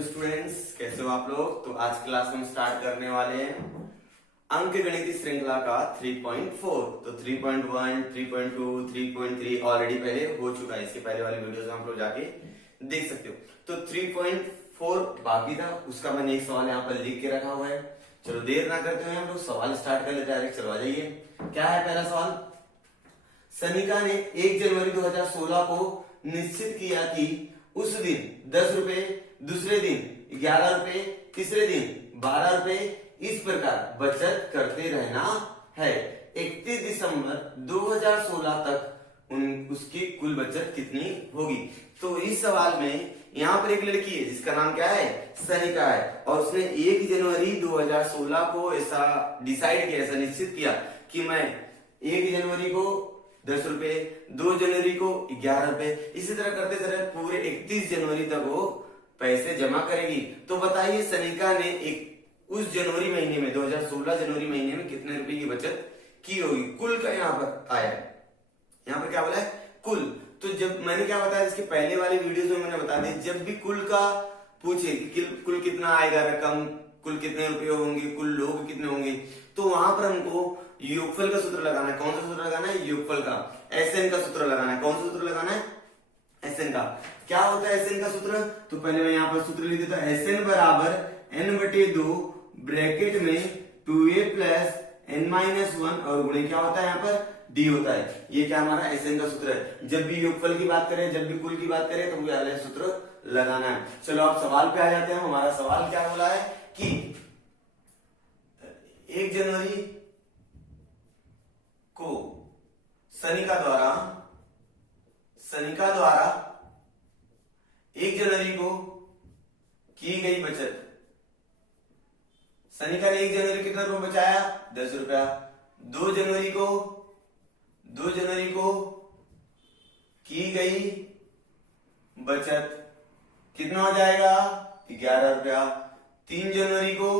Hello students, कैसे हो आप लोग। तो आज क्लास हम स्टार्ट करने वाले हैं अंक गणित श्रृंखला का 3.4। तो 3.1, 3.2, 3.3 ऑलरेडी पहले हो चुका है। इसके पहले वाली वीडियोस में आप लोग जाके देख सकते हो। तो 3.4 बाकी था, उसका मैंने एक सवाल यहाँ पर लिख के रखा हुआ है। चलो देर ना करते हुए हम लोग सवाल स्टार्ट कर लेते हैं डायरेक्ट। चलो आ जाइए। क्या है पहला सवाल। सनिका ने 1 जनवरी 2016 को निश्चित किया कि उस दिन 10 रुपए, दूसरे दिन 11 रुपए, तीसरे दिन 12 रुपए, इस प्रकार बचत करते रहना है। 31 दिसंबर 2016 तक उसकी कुल बचत कितनी होगी। तो इस सवाल में यहाँ पर एक लड़की है जिसका नाम क्या है, सनिका है, और उसने 1 जनवरी 2016 को ऐसा डिसाइड किया, ऐसा निश्चित किया कि मैं 1 जनवरी को 10 रुपए, 2 जनवरी को 11 रुपए, इसी तरह करते तरह पूरे 31 जनवरी तक वो पैसे जमा करेगी। तो बताइए सनिका ने उस जनवरी महीने में 2016 जनवरी महीने में कितने रुपए की बचत की होगी। कुल का यहाँ पर आया है, यहाँ पर क्या बोला है, कुल। तो जब मैंने क्या बताया इसके पहले वाले वीडियोस में मैंने बता दिया, जब भी कुल का पूछे कि कुल कितना आएगा रकम, कुल कितने रुपए होंगे, कुल लोग कितने होंगे, तो वहां पर हमको योगफल का सूत्र लगाना है। कौन सा सूत्र लगाना है, योगफल का। एसएन का सूत्र लगाना है। कौन सा सूत्र लगाना है, एसएन का। क्या होता है एसएन का सूत्र, तो पहले मैं यहाँ पर सूत्र लिख देता हूं। एसएन बराबर n/2 ब्रैकेट में 2a प्लस n-1 और गुणे क्या होता है यहाँ पर, d होता है। ये क्या हमारा एसएन का सूत्र है। जब भी योगफल की बात करें, जब भी कुल की बात करें, तो वो वाला सूत्र लगाना है। चलो आप सवाल पे आ जाते हैं। हमारा सवाल क्या बोला है कि 1 जनवरी को सनिका द्वारा 1 जनवरी को की गई बचत। सनिका ने 1 जनवरी कितना रुपया बचाया, 10 रुपया। 2 जनवरी को की गई बचत कितना हो जाएगा, 11 रुपया। 3 जनवरी को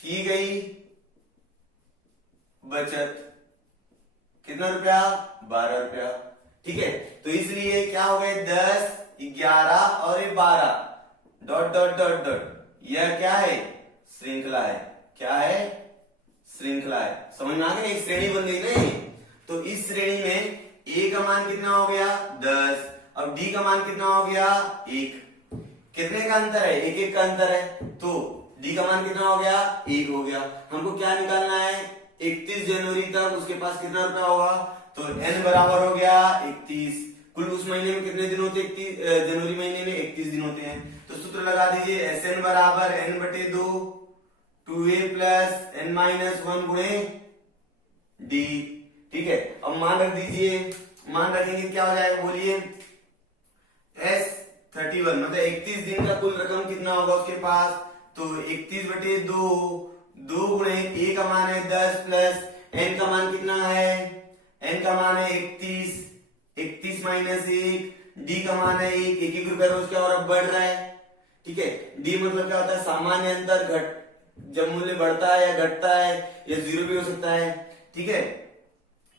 की गई बचत कितना रुपया, 12 रुपया। ठीक है, तो इसलिए क्या हो गए, 10, 11 और 12 डॉट डॉट डॉट डॉट। यह क्या है, श्रृंखला है। क्या है, श्रृंखला है। समझ में आ गया, एक श्रेणी बन गई नहीं। तो इस श्रेणी में ए का मान कितना हो गया, 10। अब डी का मान कितना हो गया, 1। कितने का अंतर है, 1 1 का अंतर है। तो डी का मान कितना हो गया, 1 हो गया। हमको क्या निकालना है, 31 जनवरी तक उसके पास कितना रुपया होगा, तो n बराबर हो गया 31। कुल उस महीने में कितने दिन होते हैं, जनवरी महीने में 31 दिन होते हैं। तो सूत्र लगा दीजिए, Sn बराबर n/2 2a प्लस n-1 गुणे d। ठीक है, अब मान रख दीजिए। मान रखेंगे क्या हो जाएगा, बोलिए। S31 मतलब 31 दिन का कुल रकम कितना होगा उसके पास, तो 31/2 2 गुणे ए का मान है 10 प्लस n का मान कितना है, n का मान है 31, 31 माइनस 1, d का मान है 1, 1 रुपया रोज क्या और अब बढ़ रहा है। ठीक है, d मतलब क्या होता है, सामान्य अंतर घट, जब मूल्य बढ़ता है या घटता है या 0 भी हो सकता है। ठीक है,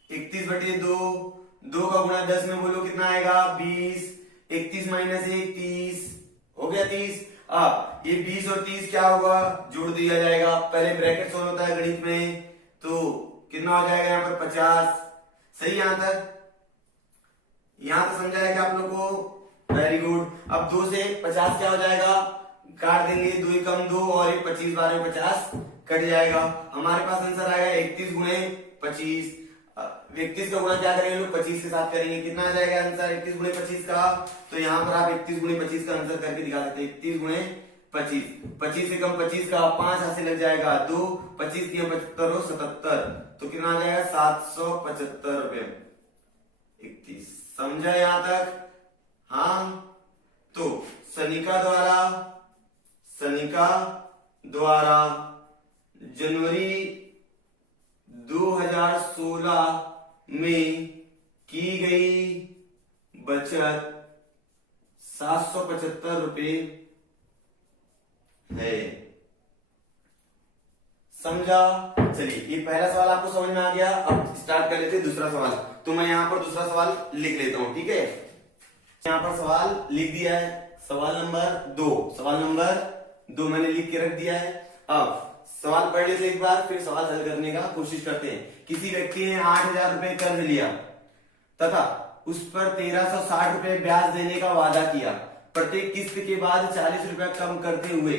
31/2 2 का गुणा 10 में बोलो कितना आएगा, 20। 31 माइनस 1 30 हो गया 30। ये 20 और 30 क्या होगा, जोड़ दिया जाएगा। पहले ब्रैकेट सोल्व होता है गणित में, तो कितना हो जाएगा यहाँ पर 50। सही, यहां तक समझा है क्या आप लोग को, वेरी गुड। अब 2 से 50 क्या हो जाएगा, काट देंगे, 2 कम 2 और 1 25 12 50 कट जाएगा। हमारे पास आंसर आएगा 31 गुणे 25। 31 का गुणा क्या करेंगे लोग, 25 के साथ करेंगे। कितना आ जाएगा आंसर 31 गुणे 25 का, तो यहाँ पर आप 31 गुणे 25 का आंसर करके दिखा सकते हैं। 31 गुणे 25, 25 से कम 25 का 5 हाथ से लग जाएगा 2, 25 दिया 75 और 77, तो कितना आ जाएगा 775 रुपए 31। समझा यहां तक, हाँ। तो सनिका द्वारा जनवरी 2016 में की गई बचत 775 रुपए है। समझा, चलिए ये पहला सवाल आपको समझ में आ गया। अब स्टार्ट कर लेते हैं दूसरा सवाल। तो मैं यहाँ पर दूसरा सवाल लिख लेता हूं, ठीक है। यहाँ पर सवाल लिख दिया है। सवाल नंबर 2, सवाल नंबर 2 मैंने लिख के रख दिया है। अब सवाल पढ़ लेते एक बार, फिर सवाल हल करने का कोशिश करते हैं। किसी व्यक्ति ने 8,000 रुपए कर्ज लिया तथा उस पर 1,360 रुपए ब्याज देने का वादा किया। प्रत्येक किस्त के बाद 40 रुपए कम करते हुए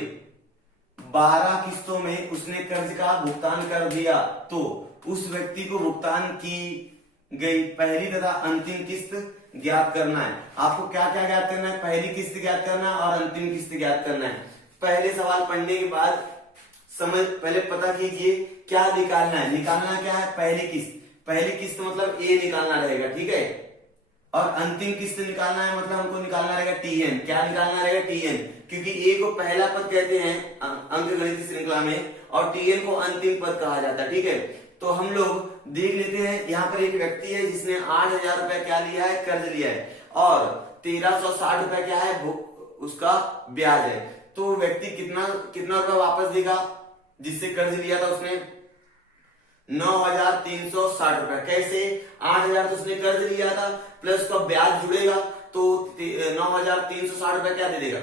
12 किस्तों में उसने कर्ज का भुगतान कर दिया, तो उस व्यक्ति को भुगतान की गई पहली तथा अंतिम किस्त ज्ञात करना है। आपको क्या क्या ज्ञात करना है? पहली किस्त ज्ञात करना है और अंतिम किस्त ज्ञात करना है। पहले सवाल पढ़ने के बाद पहले पता कीजिए क्या निकालना है। निकालना क्या है? पहली किस्त। पहली किस्त मतलब ए निकालना रहेगा, ठीक है। और अंतिम किस्त निकालना है मतलब हमको निकालना रहेगा टीएन। क्या निकालना रहेगा? टीएन, क्योंकि ए को पहला पद कहते हैं अंकगणित श्रृंखला में और टीएन को अंतिम पद कहा जाता है, ठीक है। तो हम लोग देख लेते हैं, यहाँ पर एक व्यक्ति है जिसने 8,000 रुपए क्या लिया है? कर्ज लिया है, और 1,360 रुपए क्या है? उसका ब्याज है। तो व्यक्ति कितना रुपया वापस देगा जिससे कर्ज लिया था उसने? 9,360 रुपए। कैसे? 8,000 तो उसने कर्ज लिया था, प्लस उसका ब्याज जुड़ेगा तो 9,360 रुपए क्या दे देगा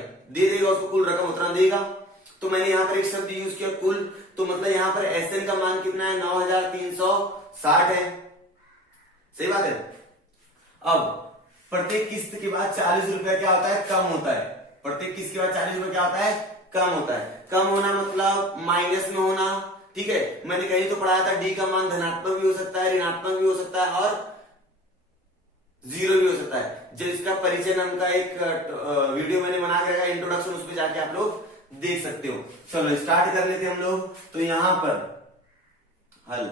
उसको, कुल रकम उतना देगा। तो मैंने यहाँ पर एक शब्द यूज किया कुल, तो मतलब यहाँ पर एसएन का मान कितना है? 9,360 है, सही बात है। अब प्रत्येक किस्त के बाद 40 रुपया क्या होता है? कम होता है। प्रत्येक किस्त के बाद 40 रुपया क्या होता है? कम होता है। कम होना मतलब माइनस में होना, ठीक है। मैंने कहीं तो पढ़ाया था डी का मान धनात्मक भी हो सकता है, ऋणात्मक भी हो सकता है और 0 भी हो सकता है। जो इसका परिचय नाम का एक वीडियो मैंने बना के रखा इंट्रोडक्शन, उस पर जाके आप लोग देख सकते हो। चलो स्टार्ट कर लेते हैं हम लोग। तो यहां पर हल,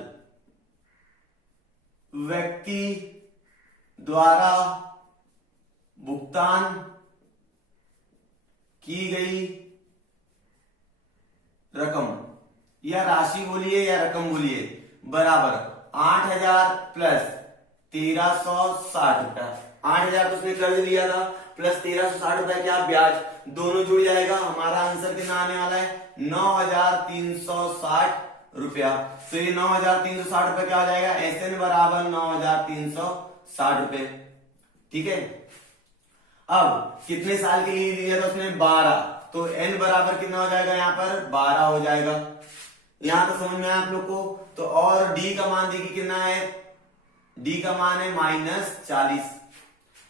व्यक्ति द्वारा भुगतान की गई रकम या राशि बोलिए या रकम बोलिए, बराबर 8,000 प्लस 1,360 रुपया। 8,000 तो उसने कर्ज लिया था, प्लस 1,360 रुपया क्या? ब्याज। दोनों जुड़ जाएगा, हमारा आंसर कितना आने वाला है? 9,360 रुपया। तो ये 9,360 रुपया क्या हो जाएगा? एसएन बराबर 9,360 रुपए, ठीक है। अब कितने साल के लिए लिया था उसने? 12। तो एन बराबर कितना हो जाएगा? यहाँ पर 12 हो जाएगा। यहां तो समझ में आया आप लोग को। तो और डी का मान देखिए कितना है? डी का मान है -40।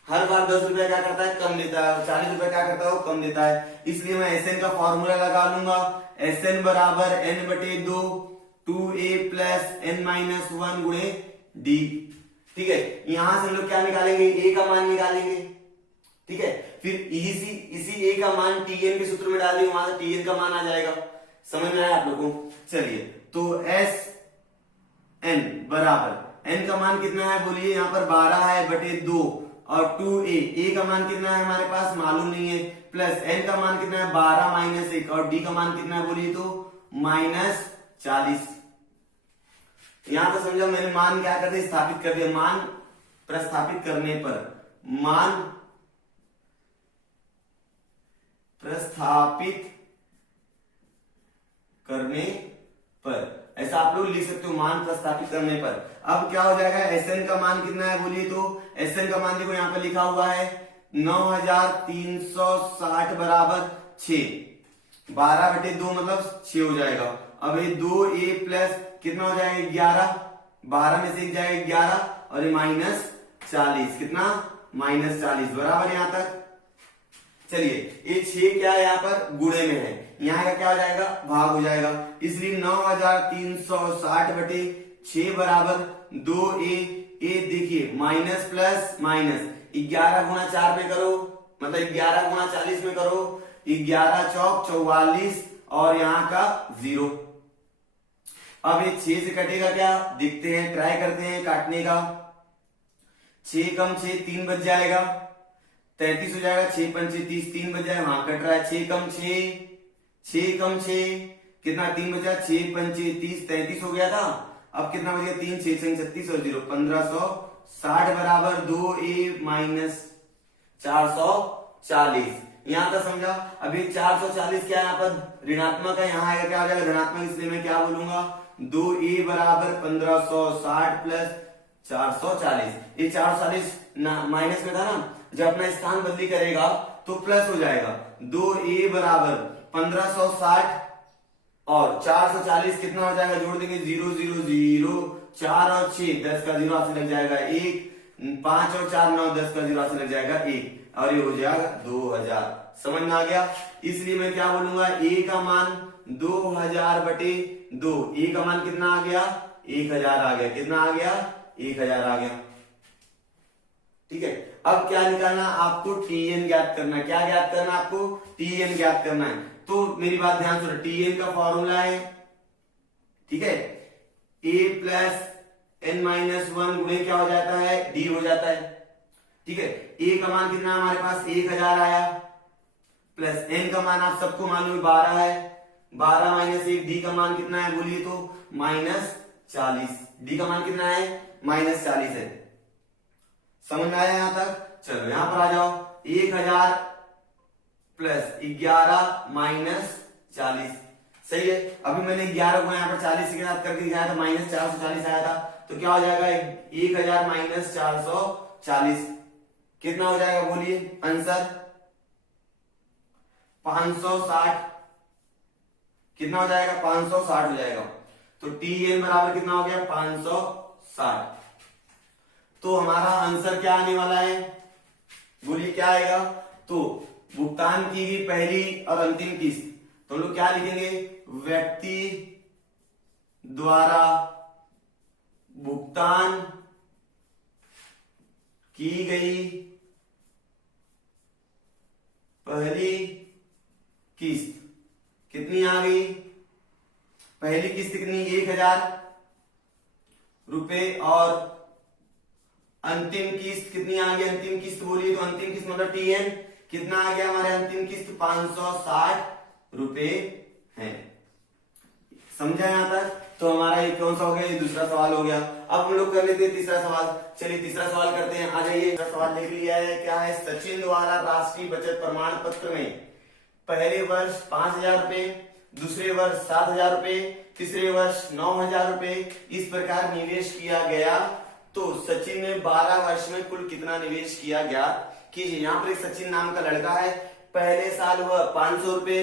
हर बार 10 रुपया क्या करता है? कम देता है। 40 रुपया क्या करता है? वो कम देता है। इसलिए मैं एसएन का फॉर्मूला लगा लूंगा। एसएन बराबर n/2 2a प्लस n-1 गुणे डी, ठीक है। यहां से हम लोग क्या निकालेंगे? ए का मान निकालेंगे, ठीक है। फिर इसी ए का मान टीएन के सूत्र में डाल देंगे, वहां से टीएन का मान आ जाएगा। समझ में आया आप लोगों को? चलिए, तो एस एन बराबर एन का मान कितना है बोलिए? यहाँ पर 12 है बटे 2 और 2a, ए का मान कितना है हमारे पास मालूम नहीं है, प्लस एन का मान कितना है? 12 - 1 और डी का मान कितना है बोलिए? तो -40। यहां पर समझो मैंने मान क्या कर दिया? स्थापित कर दिया। मान प्रस्थापित करने पर, मान प्रस्थापित करने पर, ऐसा आप लोग लिख सकते हो, मान प्रस्थापित करने पर। अब क्या हो जाएगा? एसएन का मान कितना है बोलिए? तो एसएन का मान देखो यहाँ पर लिखा हुआ है 9,360 बराबर 6। 12/2 मतलब 6 हो जाएगा। अब ये 2a प्लस कितना हो जाएगा? 11। 12 में से 1 जाएगा 11 और ये -40। कितना? -40 बराबर यहां तक। चलिए, ये 6 क्या है? यहाँ पर गुणे में है, यहाँ का क्या हो जाएगा? भाग हो जाएगा। इसलिए 9,360 बटे 6 बराबर 2a। ए देखिए माइनस प्लस माइनस, 11 गुणा 4 में करो, मतलब 11 गुणा 40 में करो, 11 चौक 44 और यहाँ का 0। अब ये 6 से कटेगा क्या? देखते हैं, ट्राई करते हैं काटने का। 6 कम 6 3 बच जाएगा, 33 हो जाएगा। 6 पंचे 30, 3 बच जाएगा, वहां कट रहा है। 6 कम 6 कितना? 3 बचा। 6 पंचे 30, 33 हो गया था। अब कितना बच गया? 3 6 36 और 0 1560 बराबर 2a माइनस 440। यहां तक समझा? अभी 440 क्या है? यहाँ पर ऋणात्मक है, यहाँ आएगा क्या हो जाएगा? धनात्मक। इसलिए मैं क्या बोलूंगा? 2a बराबर 1560 प्लस 440। ये 440 माइनस में था ना, जब अपना स्थान बदली करेगा तो प्लस हो जाएगा। 2a बराबर 1560 और 440 कितना हो जाएगा, जोड़ देंगे 0 0 0, 4 और 6 10 का 0 हाथ से लग जाएगा 1, 5 और 4 9 10 का 0 हाथ से लग जाएगा 1 और ये हो जाएगा 2000। समझ में आ गया। इसलिए मैं क्या बोलूंगा, a का मान 2000 बटे 2, a का मान कितना आ गया 1000 आ गया। कितना आ गया 1000 आ गया। ठीक है, अब क्या निकालना आपको, tn ज्ञात करना है। क्या ज्ञात करना है आपको, tn ज्ञात करना है। तो मेरी बात ध्यान सुनो, tn का फॉर्मूला है, ठीक है, a प्लस n माइनस 1 गुणे क्या हो जाता है, d हो जाता है। ठीक है, a का मान कितना हमारे पास 1000 आया, प्लस n का मान आप सबको मालूम है 12 है, 12 माइनस 1, d का मान कितना है बोलिए तो -40, d का मान कितना है -40 है। समझ में आया यहां तक। चलो यहां पर आ जाओ, 1000 प्लस 11 माइनस 40, सही है। अभी मैंने 11 को यहाँ पर 40 के साथ करके दिखाया था, -440 आया था। तो क्या हो जाएगा 1000 माइनस 440 कितना हो जाएगा बोलिए, आंसर 560। कितना हो जाएगा 560 हो जाएगा। तो tn बराबर कितना हो गया 560। तो हमारा आंसर क्या आने वाला है बोलिए, क्या आएगा। तो भुगतान की गई पहली और अंतिम किस्त, तो हम लोग क्या लिखेंगे, व्यक्ति द्वारा भुगतान की गई पहली किस्त कितनी आ गई, पहली किस्त कितनी 1000 रुपए और अंतिम किस्त कितनी आ गई, अंतिम किस्त बोलिए तो अंतिम किस्त मतलब tn कितना आ गया हमारे, अंतिम किस्त 560 रुपए है। समझा यहां तक। तो हमारा ये कौन सा हो गया, ये दूसरा सवाल हो गया। अब हम लोग कर लेते हैं तीसरा सवाल। चलिए तीसरा सवाल करते हैं, आ जाइए। तीसरा सवाल लिख लिया है, क्या है, सचिन द्वारा राष्ट्रीय बचत प्रमाण पत्र में पहले वर्ष 5000 रुपए, दूसरे वर्ष 7000 रुपए, तीसरे वर्ष 9000 रुपए इस प्रकार निवेश किया गया। तो सचिन ने 12 वर्ष में कुल कितना निवेश किया गया कीजिए। यहाँ पर एक सचिन नाम का लड़का है, पहले साल वह 500 रुपए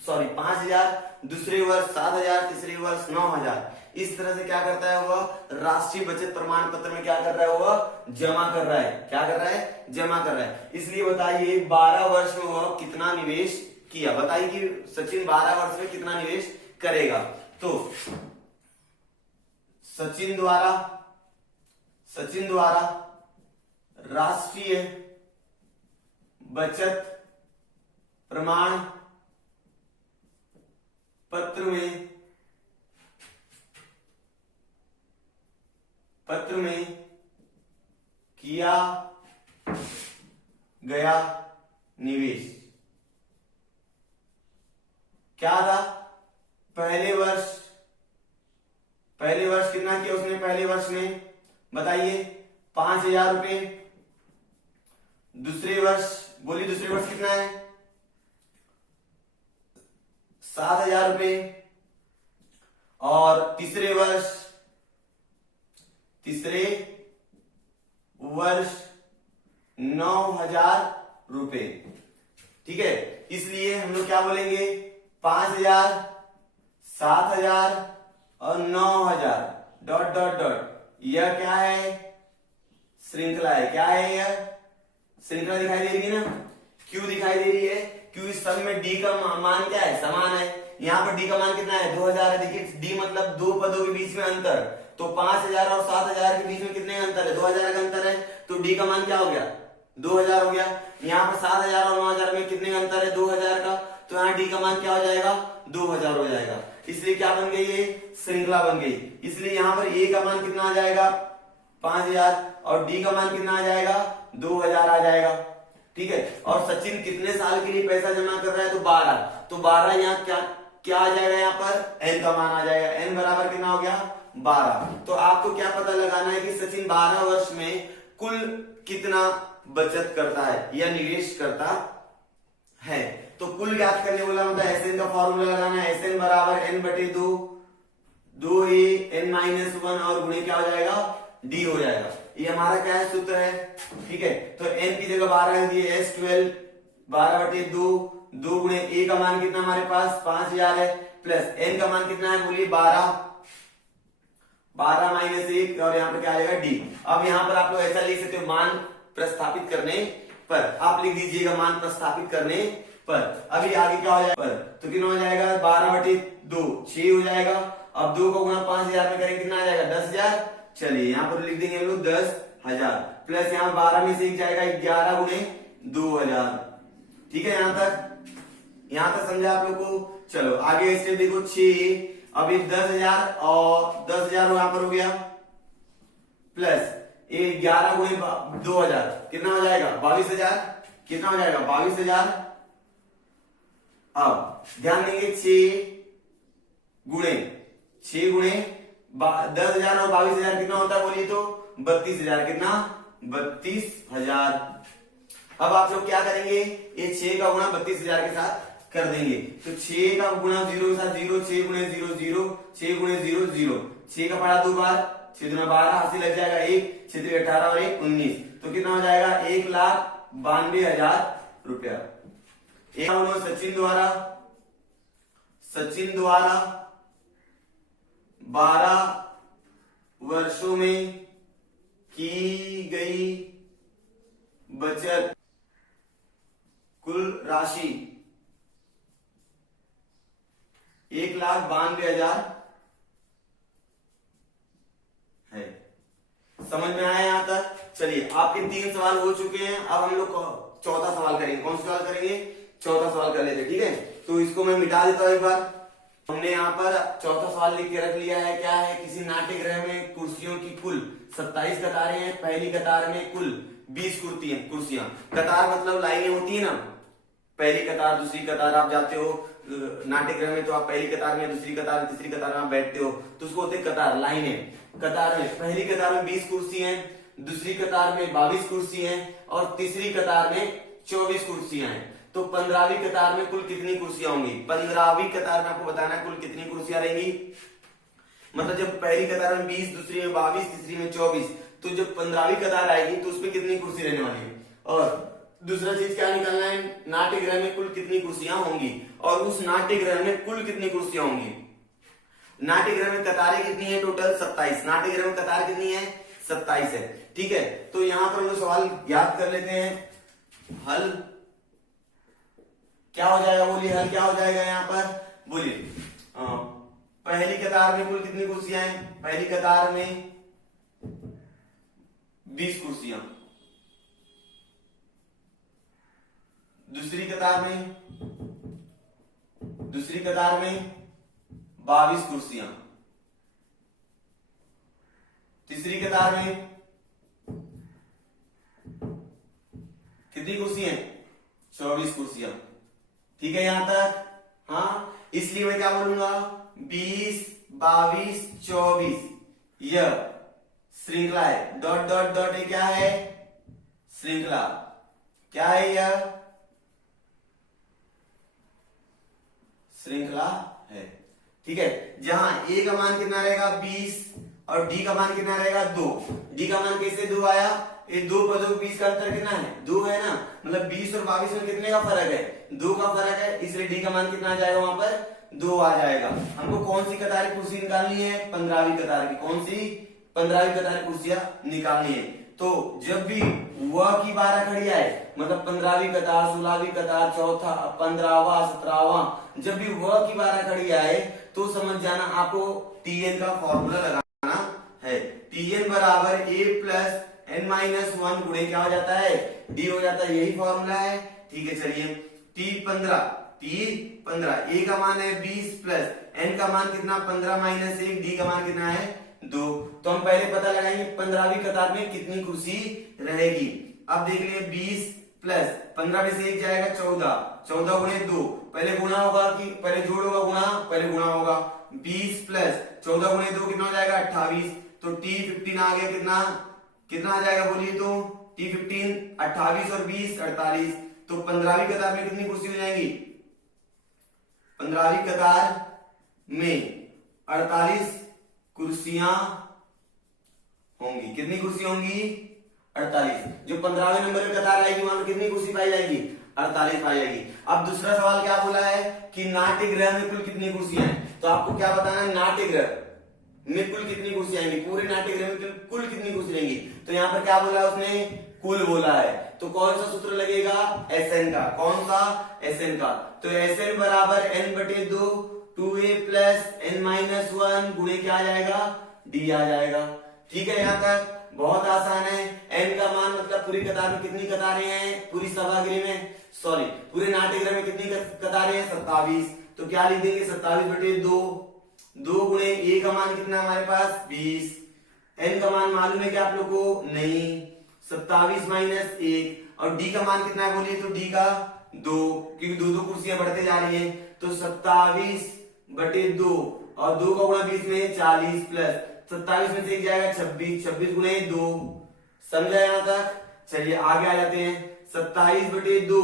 5000, दूसरे वर्ष 7000, तीसरे वर्ष 9000। इस तरह से क्या करता है वह, राष्ट्रीय बचत प्रमाण पत्र में क्या कर रहा है वह, जमा कर रहा है। क्या कर रहा है, जमा कर रहा है। इसलिए बताइए 12 वर्ष में वह कितना निवेश किया, बताइए कि सचिन 12 वर्ष में कितना निवेश करेगा। तो सचिन द्वारा राष्ट्रीय बचत प्रमाण पत्र में किया गया निवेश क्या था, पहले वर्ष कितना किया उसने, पहले वर्ष में बताइए 5000 रुपए, दूसरे वर्ष बोलिए, दूसरे वर्ष कितना है 7000 रुपए, और तीसरे वर्ष 9000 रुपए। ठीक है, इसलिए हम लोग क्या बोलेंगे, 5000, 7000 और 9000 डॉट डॉट डॉट, यह क्या है, श्रृंखला है। क्या है यह श्रृंखला, दिखाई दे रही है ना, क्यू दिखाई दे रही है। क्यू इस सब में डी का मान क्या है, समान है। यहाँ पर डी का मान कितना है 2000 है। देखिए डी मतलब दो पदों के बीच में अंतर, तो 5000 और 7000 के बीच में कितने अंतर है, 2000 का अंतर है। तो डी का मान क्या हो गया 2000 हो गया। यहाँ पर 7000 और 9000 में कितने अंतर है 2000 का, तो यहाँ डी का मान क्या हो जाएगा 2000 हो जाएगा। इसलिए क्या बन गई, ये श्रृंखला बन गई। इसलिए यहाँ पर ए का मान कितना आ जाएगा 5000 और डी का मान कितना आ जाएगा 2000 आ जाएगा। ठीक है, और सचिन कितने साल के लिए पैसा जमा कर रहा है, तो 12। तो 12 यहाँ क्या आ जाएगा, यहाँ पर एन का मान आ जाएगा। एन बराबर कितना हो गया 12। तो आपको क्या पता लगाना है कि सचिन 12 वर्ष में कुल कितना बचत करता है या निवेश करता है। तो कुल ज्ञात करने बोला मतलब एसएन का फॉर्मूला लगाना है। एसएन बराबर एन बटे 2, 2a n-1 और गुणे क्या हो जाएगा डी हो जाएगा। ये हमारा क्या है, सूत्र है। ठीक है, तो n की जगह 12 रख दिए, S12 12/2, 2 गुणे ए का मान कितना हमारे पास 5000 है, प्लस n का मान कितना है बोलिए 12, 12 माइनस 1, और यहाँ पर क्या आ जाएगा डी। अब यहाँ पर आप लोग ऐसा लिख सकते हो, मान प्रस्थापित करने पर, आप लिख दीजिएगा मान प्रस्थापित करने पर। अभी आगे क्या हो जाएगा पर, तो कितना हो जाएगा 12/2 6 हो जाएगा। अब 2 को गुणा 5000 में करेंगे कितना आ जाएगा 10,000। चलिए यहाँ पर लिख देंगे हम लोग 10,000, प्लस यहाँ 12 में से एक जाएगा 11 गुणे 2000। ठीक है, यहां तक समझा आप लोग को। चलो आगे स्टेप देखो 6, अभी 10,000 और 10,000 यहां पर हो गया, प्लस ये 11 गुणे 2000 कितना हो जाएगा 22,000, कितना हो जाएगा 22,000। अब ध्यान देंगे 6 गुणे 10,000 और 22,000 कितना होता है बोलिए तो 32,000, कितना 32,000। अब आप लोग क्या करेंगे, ये 6 का गुणा 32,000 के साथ कर देंगे, तो 6 का गुणा 0 के साथ 0, 6 गुणे 0 0, 6 गुणे 0 0, 6 का पढ़ा 2 बार, 6 दूना 12, हाथ से लग जाएगा 1, 6 3 18 और 1 19, तो कितना हो जाएगा 1,92,000 रुपया। सचिन द्वारा 12 वर्षों में की गई बचत कुल राशि 1,92,000 है। समझ में आया यहां तक? चलिए आपके 3 सवाल हो चुके हैं, अब हम लोग चौथा सवाल करेंगे। कौन सा सवाल करेंगे? चौथा सवाल कर लेते, ठीक है। तो इसको मैं मिटा देता हूं एक बार। हमने यहाँ पर चौथा सवाल लिख के रख लिया है, क्या है, किसी नाट्य गृह में कुर्सियों की कुल 27 कतारें हैं, पहली कतार में कुल 20 कुर्सियां। कतार मतलब लाइनें होती है ना, पहली कतार दूसरी कतार, आप जाते हो नाट्य गृह में तो आप पहली कतार में, दूसरी कतार तीसरी कतार में आप बैठते हो, तो उसको होते कतार, लाइनें। कतार में पहली कतार में 20 कुर्सी हैं, दूसरी कतार में 22 कुर्सी हैं, और तीसरी कतार में 24 कुर्सियां हैं। तो 15वीं कतार में कुल कितनी कुर्सियां होंगी? 15वीं कतार में आपको बताना है कुल कितनी कुर्सियां रहेंगी। मतलब जब पहली कतार में 20, दूसरी में 22, तीसरी में 24, तो जब 15वीं कतार आएगी तो उसमें कितनी कुर्सी रहने वाली है। और दूसरा चीज क्या निकालना है, नाट्य गृह में कुल कितनी कुर्सियां होंगी, और उस नाट्य गृह में कुल कितनी कुर्सियां होंगी। नाट्य गृह में कतारें कितनी है? टोटल 27। नाट्य गृह में कतार कितनी है? 27 है। ठीक है, तो यहां पर हम लोग सवाल याद कर लेते हैं। हल क्या हो जाएगा बोलिए, हल क्या हो जाएगा यहाँ पर बोलिए। पहली कतार में कुल कितनी कुर्सियां हैं? पहली कतार में 20 कुर्सियां, दूसरी कतार में 22 कुर्सियां, तीसरी कतार में कितनी कुर्सियां? 24 कुर्सियां। ठीक है यहां तक? हाँ, इसलिए मैं क्या बोलूंगा, 20, 22, 24 यह श्रृंखला है। डॉट डॉट डॉट ये क्या है? श्रृंखला। क्या है यह? श्रृंखला है। ठीक है, जहां ए का मान कितना रहेगा 20 और डी का मान कितना रहेगा 2। डी का मान कैसे 2 आया? ये दो पदों के बीच का अंतर कितना है? 2 है ना, मतलब 20 और 22 में कितने का फर्क है? 2 का फर्क है, इसलिए डी का मान कितना आ जाएगा वहां पर 2 आ जाएगा। हमको कौन सी कतार की कुर्सी निकालनी है? 15वीं कतार की। कौन सी? 15वीं कतार की कुर्सियां निकालनी है। तो जब भी वह की 12 खड़ी आए, मतलब 15वीं कतार, 16वीं कतार, चौथा, 15वां, 17वां, जब भी वह की 12 खड़ी आए तो समझ जाना आपको टीएन का फॉर्मूला लगाना है। टीएन बराबर ए प्लस n माइनस 1 गुणे क्या हो जाता है? डी हो जाता है। यही फॉर्मूला है। ठीक है, चलिए T15 ए का मान है 20 प्लस n का मान कितना 15 माइनस 1, डी का मान कितना है 2। तो हम पहले पता लगाएंगे 15वीं कतार में कितनी कुर्सी रहेगी। अब देख लिए 20 प्लस 15 में से 1 जाएगा 14, 14 गुणे 2, पहले गुणा होगा कि पहले जोड़ होगा? गुणा, पहले गुणा होगा। 20 प्लस 14 गुणे 2 कितना हो जाएगा 28। तो T15 आ गया, कितना आ जाएगा बोलिए तो? T15 28 और 20 48। तो 15वीं कतार में कितनी कुर्सी हो जाएंगी? 15वीं कतार में 48 कुर्सियां होंगी। कितनी कुर्सी होंगी? 48। जो 15वें नंबर में कतार आएगी वहां पर कितनी कुर्सी पाई जाएगी? 48 पाई जाएगी। अब दूसरा सवाल क्या बोला है कि नाट्यगृह में कुल कितनी कुर्सियां हैं, तो आपको क्या बताना है, नाट्यगृह में कुल कितनी कुर्सी आएंगी, पूरे नाट्यगृह में कुल कितनी कुर्सी रहेंगी। तो यहाँ पर क्या बोला उसने? कुल बोला है। तो कौन सा सूत्र लगेगा? SN का। कौन सा? SN का। तो SN बराबर n/2 2a प्लस n-1 गुणे क्या आ जाएगा? D आ जाएगा। ठीक है, यहाँ तक बहुत आसान है। n का मान मतलब पूरी कतार में कितनी कतारें हैं, पूरी सभागृह में, सॉरी पूरे नाट्यगृह में कितनी कतारें हैं? 27। तो क्या लिख देंगे? 27/2। 2 गुणे a का मान कितना हमारे पास? 20। n का मान मालूम है क्या आप लोग को? नहीं। 27 माइनस 1। और d का मान कितना है बोलिए? तो d का 2, क्योंकि 2 कुर्सियां बढ़ते जा रही हैं। तो 27/2 और 2 का गुणा 20 में 40 प्लस 27 में से एक जाएगा 26। 26 गुणे 2। समझा यहां तक? चलिए आगे आ जाते हैं। 27/2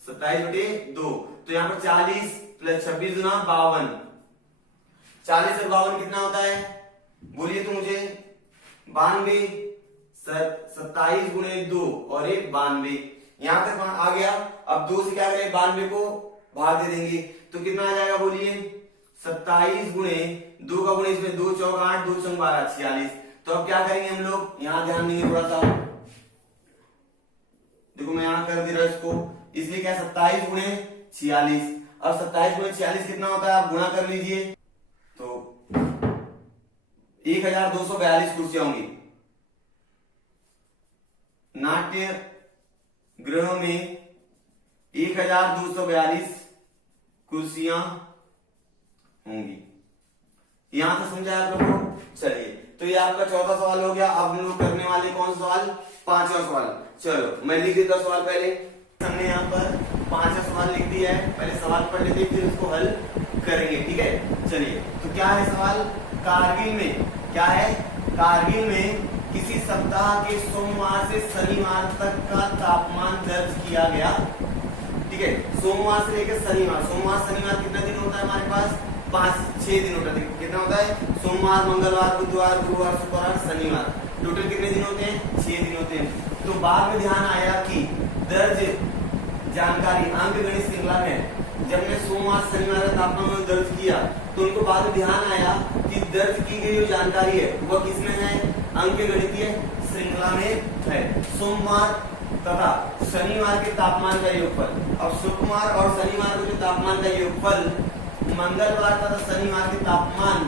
27/2 तो यहाँ पर 40 प्लस 26 गुना 52। 40 और 52 कितना होता है बोलिए तो मुझे? 92। 27 गुणे 2 और 1 92। यहां तक आ गया। अब 2 से क्या करें? 92 को भाग दे देंगे तो कितना आ जाएगा बोलिए? 27 गुणे 2 का गुणे इसमें 2 चौक 8 2 चौक 12 46। तो अब क्या करेंगे हम लोग? यहां ध्यान देंगे थोड़ा सा। देखो मैं यहां कर दे रहा इसको, इसलिए क्या 27 गुणे 46। अब 27 गुणे 46 कितना होता है? आप गुणा कर लीजिए तो 1242 कुर्सियां होंगी। नाट्य गृह में 1242 कुर्सियां होंगी। यहां तक समझा आप लोगों को? चलिए तो ये आपका चौथा सवाल हो गया। अब हम लोग करने वाले कौन सा सवाल? पांचवा सवाल। चलो मैं लिख देता सवाल। पहले हमने यहाँ पर पांचवा सवाल लिख दिया है। पहले सवाल पढ़ लेते फिर उसको हल करेंगे। ठीक है, चलिए तो क्या है सवाल? कारगिल में क्या है? कारगिल में किसी सप्ताह के सोमवार से शनिवार तक का तापमान दर्ज किया गया। ठीक है, सोमवार से लेकर शनिवार। सोमवार शनिवार कितना दिन होता है हमारे पास? 5-6 दिन होता है। कितना होता है? सोमवार मंगलवार बुधवार गुरुवार शुक्रवार शनिवार। टोटल कितने दिन होते हैं? 6 दिन होते हैं। तो बाद में ध्यान आया कि दर्ज जानकारी अंकगणित श्रृंखला में जब मैं सोमवार शनिवार का तापमान दर्ज किया तो उनको बाद में ध्यान आया कि दर्ज की गई जो जानकारी है वह किसमें है? अंकगणितीय श्रृंखला में है। सोमवार तथा शनिवार के तापमान का योगफल। अब सोमवार और शनिवार के तापमान का योगफल मंगलवार तथा शनिवार के तापमान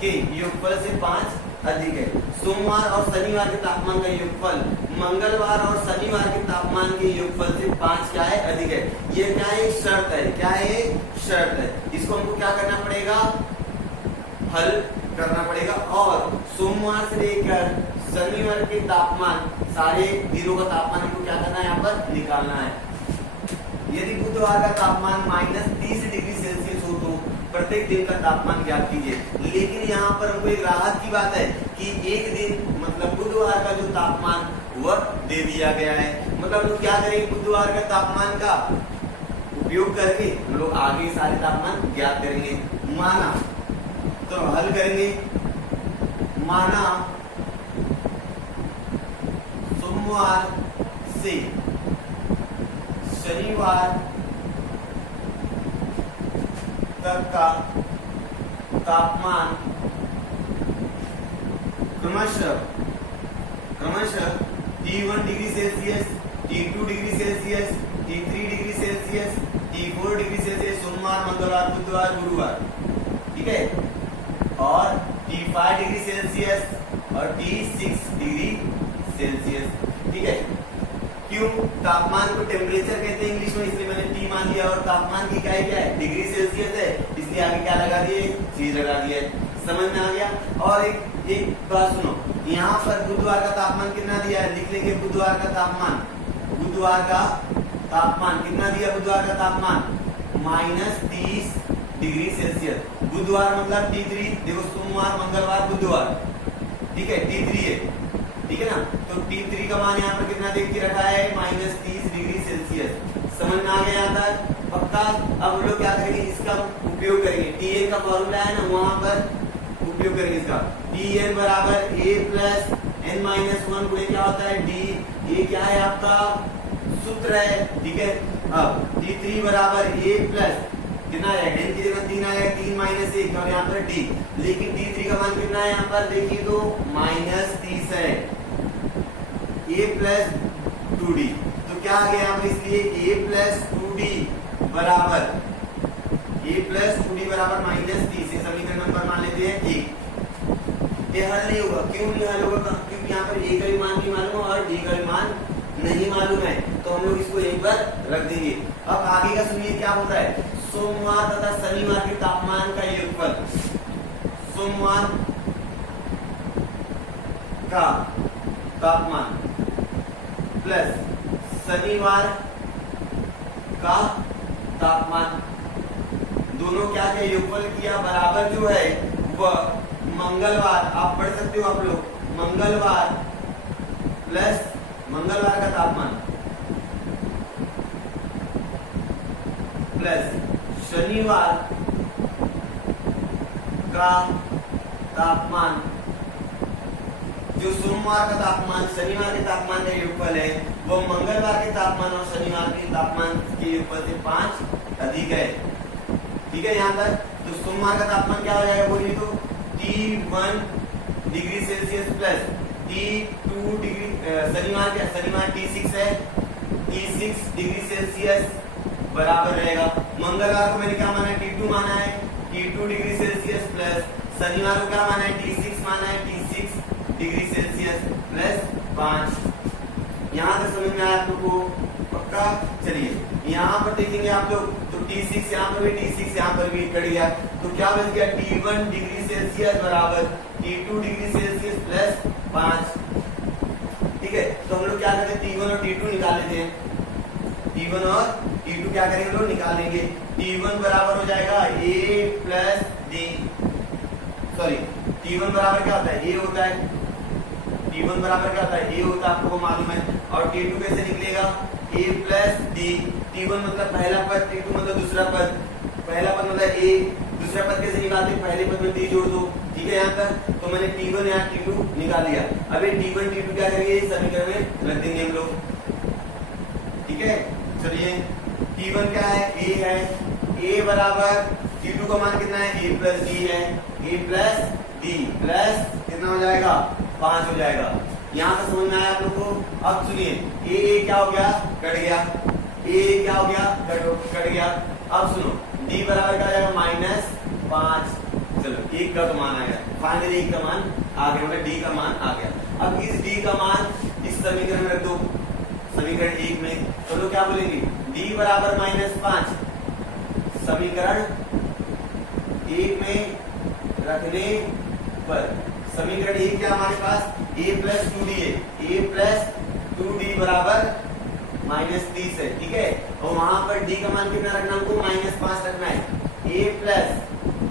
के योगफल से 5 अधिक है। सोमवार और शनिवार के तापमान का योगफल मंगलवार और शनिवार के तापमान के योगफल से 5 क्या है? अधिक है। ये क्या है? शर्त है। क्या है? शर्त है। इसको हमको क्या करना पड़ेगा? हल करना पड़ेगा। और सोमवार से लेकर शनिवार के तापमान सारे दिनों का तापमान हमको क्या करना है? यहाँ पर निकालना है। यदि बुधवार का तापमान -30 डिग्री सेल्सियस हो तो प्रत्येक दिन का तापमान ज्ञात कीजिए। लेकिन यहाँ पर हमको एक राहत की बात है कि एक दिन मतलब बुधवार का जो तापमान वह दे दिया गया है। मतलब हम लोग क्या करेंगे? बुधवार का तापमान का उपयोग करके हम लोग आगे सारे तापमान ज्ञात करेंगे। माना तो हल करेंगे। माना सोमवार से शनिवार तक का तापमान क्रमशः T1 degree Celsius, T2 degree Celsius, T3 degree Celsius, T4 degree Celsius सोमवार मंगलवार बुधवार गुरुवार। ठीक है, और T5 डिग्री सेल्सियस और T6 डिग्री सेल्सियस। ठीक है, क्यों? तापमान को टेम्परेचर कहते हैं इंग्लिश में, इसलिए मैंने टी मान लिया। और तापमान की क्या है? डिग्री सेल्सियस है, इसलिए आगे क्या लगा दिए? जी लगा दिए। समझ में आ गया? और एक बात सुनो, यहाँ पर बुधवार का तापमान कितना दिया है? लिख लेंगे बुधवार का तापमान। बुधवार का तापमान कितना दिया? बुधवार का तापमान -30 डिग्री सेल्सियस। बुधवार मतलब T3। देखो सोमवार मंगलवार बुधवार। ठीक है, T3 है। ठीक है ना? तो T3 का मान यहाँ पर कितना देख के रखा है? -30 डिग्री सेल्सियस। समझ में आ गया यहाँ तक? पक्का? अब हम लोग क्या करेंगे? इसका उपयोग करेंगे। TA का फॉर्मूला है ना, वहां पर उपयोग करेंगे इसका। Tn बराबर a plus n minus one गुणे क्या होता है d, ये क्या है आपका सूत्र है, ठीक है। अब T3 बराबर a प्लस कितना है, n की जगह 3 आएगा, 3 माइनस 1 और यहाँ पर d, लेकिन T3 का मान कितना है यहाँ पर देखिए तो -30 है, a प्लस 2d, तो क्या आ गया यहाँ पर, इसलिए a प्लस 2d बराबर -30, समीकरण नंबर मान लेते हैं 1। ये हल नहीं होगा, क्यों नहीं हल होगा, क्योंकि यहाँ पर a का भी मान नहीं मालूम है और d का भी मान नहीं मालूम है, तो हम लोग इसको एक बार रख देंगे। अब आगे का सुनिए क्या होता है, सोमवार तथा शनिवार के तापमान का योगफल, सोमवार का तापमान प्लस शनिवार का तापमान, दोनों क्या क्या योगफल किया, बराबर जो है वह मंगलवार, आप पढ़ सकते हो आप लोग, मंगलवार प्लस मंगलवार का तापमान प्लस शनिवार का तापमान, जो सोमवार का तापमान शनिवार के तापमान का योगफल है वो मंगलवार के तापमान और शनिवार के तापमान के योगफल से 5 अधिक है, ठीक है। यहाँ तक तो सोमवार का तापमान क्या हो जाएगा बोलिए तो T1 degree Celsius plus T2 degree, शनिवार T6 है, T6 डिग्री सेल्सियस बराबर रहेगा, मंगलवार को मैंने क्या माना है T2 माना है, T2 डिग्री सेल्सियस प्लस शनिवार को क्या माना है T6 माना है, T6 डिग्री सेल्सियस प्लस 5। यहाँ तक समझ में आया आप लोग को पक्का। चलिए यहाँ पर देखेंगे आप लोग तो T6 यहाँ पर भी, T6 यहाँ पर भी कट गया, तो क्या बच गया T1 डिग्री सेल्सियस बराबर T2 डिग्री सेल्सियस प्लस 5, ठीक है। तो हम लोग क्या करते हैं T1 और T2 निकाल लेते हैं, T1 और T2 क्या करेंगे लोग निकाल लेंगे, T1 बराबर हो जाएगा a plus d, sorry T1 बराबर क्या होता है a होता है, T1 बराबर क्या होता है a होता है, आपको मालूम है, और T2 कैसे निकलेगा a प्लस d, T1 मतलब पहला पद, T2 मतलब दूसरा पद, पहला पद मतलब a, दूसरा पद कैसे निकालते हैं, पहले पद में d जोड़ दो, ठीक है। यहाँ तक तो मैंने T1 यहाँ T2 निकाल लिया, अब ये T1 T2 क्या करेंगे समीकरण में रख देंगे हम लोग, ठीक है। चलिए T1 क्या है a है, a बराबर T2 का मान कितना है a प्लस d है, a प्लस d प्लस कितना हो जाएगा 5 हो जाएगा। यहाँ तक समझ में आया आप लोग को। अब सुनिए a क्या हो गया कट गया, a क्या हो गया कट गया। अब सुनो d बराबर क्या हो जाएगा -5, चलो 1 का तो मान आ गया, फाइनली 1 का मान आ गया, मतलब d का मान आ गया। अब इस d का मान इस समीकरण में रख दो, समीकरण 1 में, तो लोग क्या बोलेंगे d बराबर -5, समीकरण 1 में रखने पर समीकरण 1 क्या हमारे पास a प्लस 2d है, a प्लस 2d बराबर -30 है, ठीक है। और वहां पर d का मान कितना रखना हमको -5 रखना है, a प्लस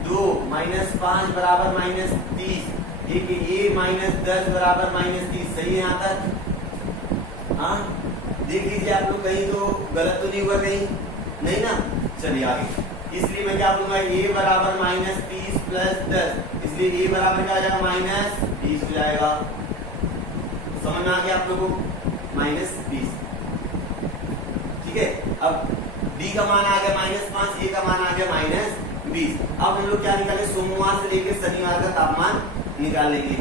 2 -5 बराबर -30, ठीक है, a -10 बराबर -30, सही है यहाँ तक। हाँ देख लीजिए आप लोग कहीं तो गलत तो नहीं हुआ, कहीं नहीं ना। चलिए आगे, इसलिए मैं क्या बोलूंगा a बराबर -30 प्लस 10, इसलिए a बराबर क्या आ जाएगा -20 हो जाएगा, समझ में आ गया आप लोगों को -20, ठीक है। अब d का मान आ गया -5, a का मान आ गया -20। अब हम लोग क्या निकालें, सोमवार से लेकर शनिवार का तापमान निकालेंगे,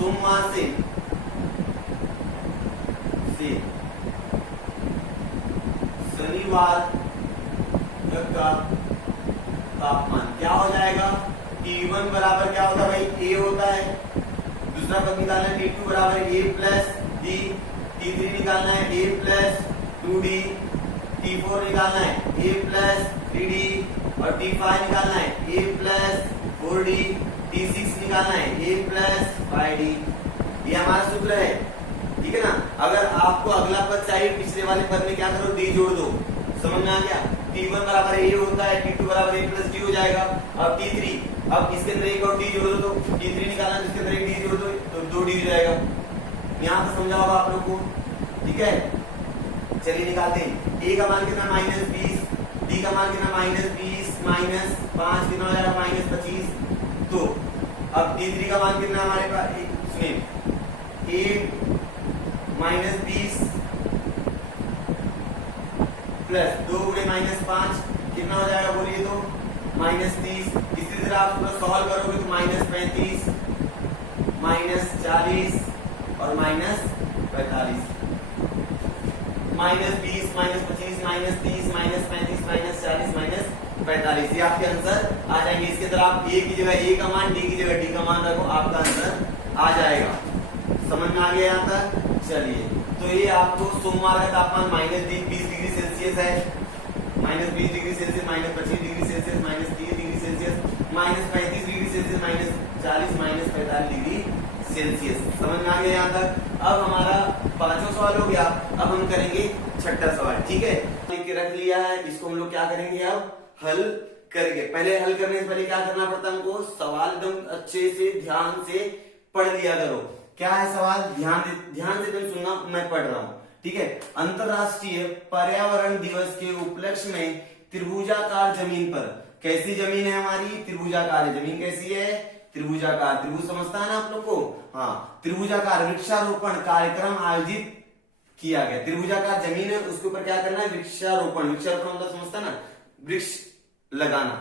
सोमवार से शनिवार तक का तापमान क्या हो जाएगा, T1 बराबर क्या होता है भाई a होता है, दूसरा पद निकालना है T2 बराबर a प्लस d, T3 निकालना है a प्लस 2d, T4 निकालना है a प्लस 3d और T5 निकालना है a प्लस 4d, T6 निकालना है a प्लस 5d। ये हमारा सूत्र है, ठीक है ना। अगर आपको अगला पद चाहिए पिछले वाले पद में क्या करो d जोड़ दो, समझ में आ गया। T1 बराबर a होता है, T2 बराबर a प्लस d हो जाएगा। अब T3, अब इसके अंदर एक और d जोड़ दो, तो T3 निकालना जिसके अंदर एक d जोड़ दो तो 2d हो जाएगा। यहाँ पर समझा होगा आप लोग को, ठीक है। चलिए निकालते हैं, a का मान कितना -20, d का मान कितना -20 -5 कितना हो जाएगा -25, तो अब d3 का मान कितना हमारे पास, सुनिए 8 माइनस 20 प्लस 2 गुणे माइनस 5 कितना हो जाएगा बोलिए तो -30। इसी तरह आप पूरा सॉल्व करोगे तो -35 -40 और -45, -20 -25 -30 -35 -40 -45, ये आपके आंसर आ जाएंगे। इसके तरह आप a की जगह a का मान, d की जगह d का मान रखो, आपका आंसर आ जाएगा। समझ में आ गया यहाँ तक? चलिए, तो ये आपको सोमवार का तापमान -20 डिग्री सेल्सियस है, -20 degree Celsius, -25 degree Celsius, -30 degree Celsius, -35 degree Celsius, -40 -45 degree Celsius. समझ में आ गया यहाँ तक? अब हमारा 5वां सवाल हो गया। अब हम करेंगे 6ठा सवाल, ठीक है? लिख के रख लिया है, इसको हम लोग क्या करेंगे अब हल करेंगे। पहले हल करने से पहले क्या करना पड़ता है हमको, सवाल एकदम अच्छे से ध्यान से पढ़ लिया करो। क्या है सवाल, ध्यान से तुम सुनना, मैं पढ़ रहा हूँ, ठीक है? अंतरराष्ट्रीय पर्यावरण दिवस के उपलक्ष्य में त्रिभुजाकार जमीन पर, कैसी जमीन है हमारी, त्रिभुजाकार है जमीन। कैसी है? त्रिभुजाकार। त्रिभुज समझता है ना आप लोग को? हाँ, त्रिभुजाकार वृक्षारोपण कार्यक्रम आयोजित किया गया। त्रिभुजाकार जमीन है, उसके ऊपर क्या करना है, वृक्षारोपण। वृक्षारोपण मतलब समझता ना, वृक्ष लगाना।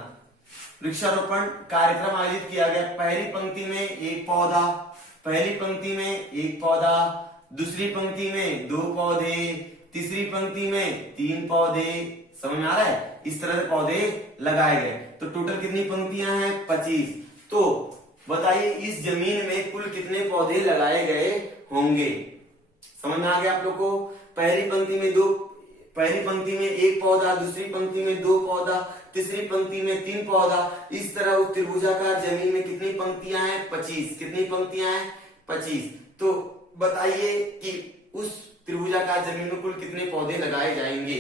वृक्षारोपण कार्यक्रम आयोजित किया गया। पहली पंक्ति में एक पौधा, पहली पंक्ति में एक पौधा, दूसरी पंक्ति में 2 पौधे, तीसरी पंक्ति में 3 पौधे। समझ में आ रहा है? इस तरह से पौधे लगाए गए। तो टोटल कितनी पंक्तियां हैं? 25। तो बताइए इस जमीन में कुल कितने पौधे लगाए गए होंगे? समझ में आ गया आप लोग को? पहली पंक्ति में 2, पहली पंक्ति में 1 पौधा, दूसरी पंक्ति में 2 पौधा, तीसरी पंक्ति में 3 पौधा। इस तरह उस त्रिभुजाकार जमीन में कितनी पंक्तियां हैं? 25। कितनी पंक्तियां हैं? 25। तो बताइए कि उस त्रिभुजाकार जमीन में कुल कितने पौधे लगाए जाएंगे?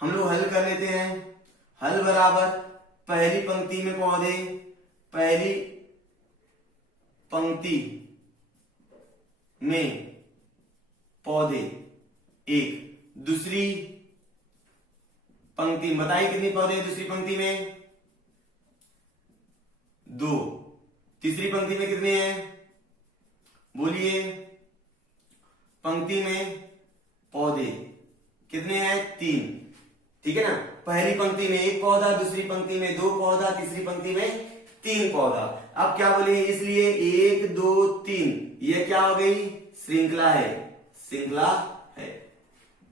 हम लोग हल कर लेते हैं। हल बराबर पहली पंक्ति में पौधे, पहली पंक्ति में पौधे 1, दूसरी पंक्ति, बताइए कितनी पौधे दूसरी पंक्ति में? 2। तीसरी पंक्ति में कितने हैं? बोलिए। पंक्ति में पौधे कितने हैं? 3। ठीक है ना? पहली पंक्ति में 1 पौधा, दूसरी पंक्ति में 2 पौधा, तीसरी पंक्ति में 3 पौधा। अब क्या बोले, इसलिए 1 2 3 ये क्या हो गई? श्रृंखला है। श्रृंखला है,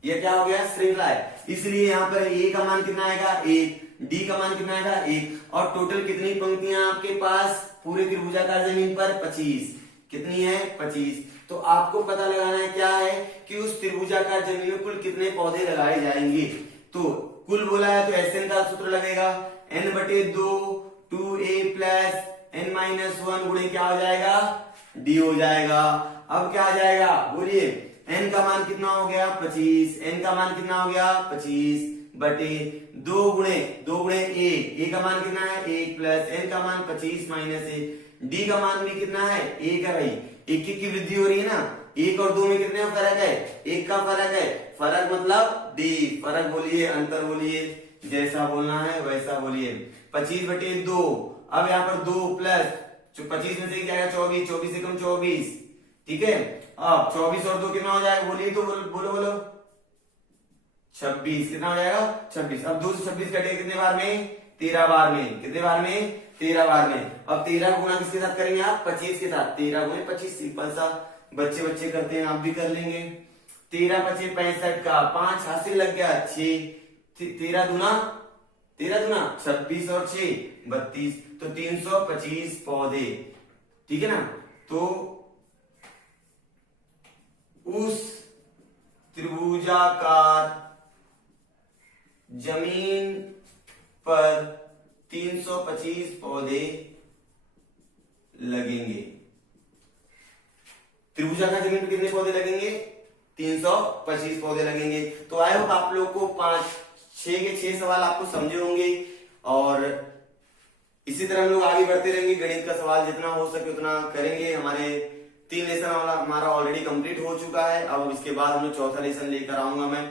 ये क्या हो गया? श्रृंखला है। इसलिए यहाँ पर a का मान कितना आएगा? 1, d का मान कितना आएगा? 1, और टोटल कितनी पंक्तियां आपके पास पूरे त्रिभुजाकार जमीन पर? 25। कितनी है? 25। तो आपको पता लगाना है क्या है कि उस त्रिभुजाकार जमीन में कुल कितने पौधे लगाए जाएंगे। तो कुल बोला है तो SN का सूत्र लगेगा n/2 2a प्लस n-1 गुणे क्या हो जाएगा? d हो जाएगा। अब क्या आ जाएगा बोलिए? n का मान कितना हो गया? 25। n का मान कितना हो गया? 25 बटे 2 गुणे a का मान कितना है? 1 प्लस n का मान 25 माइनस a, d का मान भी कितना है? 1 है भाई। 1 की वृद्धि हो रही है ना, 1 और 2 में कितने का फर्क है? 1 का फर्क है। फर्क मतलब d। फर्क बोलिए, अंतर बोलिए, जैसा बोलना है वैसा बोलिए। 25 बटे 2, अब यहाँ पर 2 प्लस 25 में से क्या है? 24, 24 से कम 24, ठीक है? अब 24 और 2 कितना हो जाएगा? बोलिए तो बोलो 26। कितना हो जाएगा? 26। अब 2 से 26 कटेगा कितने बार में? 13 बार में। कितने बार में? 13 बार में। अब 13 गुना किसके साथ करेंगे आप? 25 के साथ। 13 गुणे 25, सिंपल सा, बच्चे करते हैं, आप भी कर लेंगे। 13 × 5 = 65 का 5 हासिल लग गया, 6, 13 दूना 26 और 6 32, तो 325 पौधे, ठीक है ना? तो उस त्रिभुजाकार जमीन पर 325 पौधे लगेंगे। त्रिभुजाकार जमीन पर कितने पौधे लगेंगे? 325 पौधे लगेंगे। तो आई होप आप लोग को 6 के 6 सवाल आपको समझे होंगे, और इसी तरह हम लोग आगे बढ़ते रहेंगे। गणित का सवाल जितना हो सके उतना करेंगे। हमारे 3 लेसन हमारा ऑलरेडी कंप्लीट हो चुका है। अब इसके बाद हम लोग चौथा लेसन लेकर आऊंगा मैं।